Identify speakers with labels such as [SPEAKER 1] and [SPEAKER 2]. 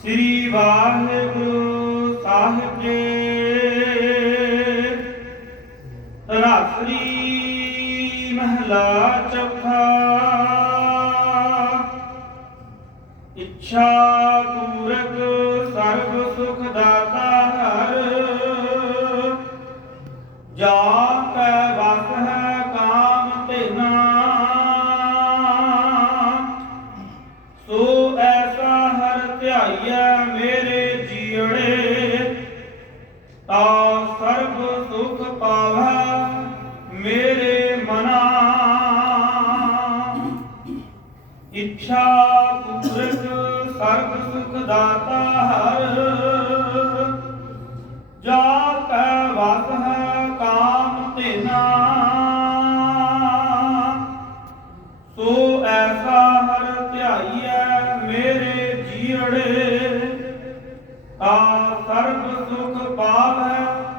[SPEAKER 1] ਸ੍ਰੀ ਵਾਹਿਗੁਰੂ ਸਾਹਿਬ ਜੀ। ਰਾਤਰੀ ਮਹਲਾ ਚੌਥਾ। ਇੱਛਾ ਪੂਰਕ ਸਰਬ ਸੁਖ ਦਾਤਾ ਹਰ। ਜਾ ਕੈ ਹਰ ਮੇਰੇ ਜੀਵੜੇ ਤਾ ਸਰਬ ਸੁਖ ਪਾਵੈ ਮੇਰੇ ਮਨਾ। ਇੱਛਾ ਪੂਰਕ ਸਰਬ ਸੁਖ ਦਾਤਾ ਹਰ, ਜਾ ਕੈ ਵਸ ਹੈ ਕਾਮ ਤੇਨਾ ਸੋ ਐਸਾ ਹਰ ਧਿਆਈਐ ਮੇਰੇ ਜੀਵੜੇ ਤਾ ਸਰਬ ਸੁਖ ਪਾਵੈ ਮੇਰੇ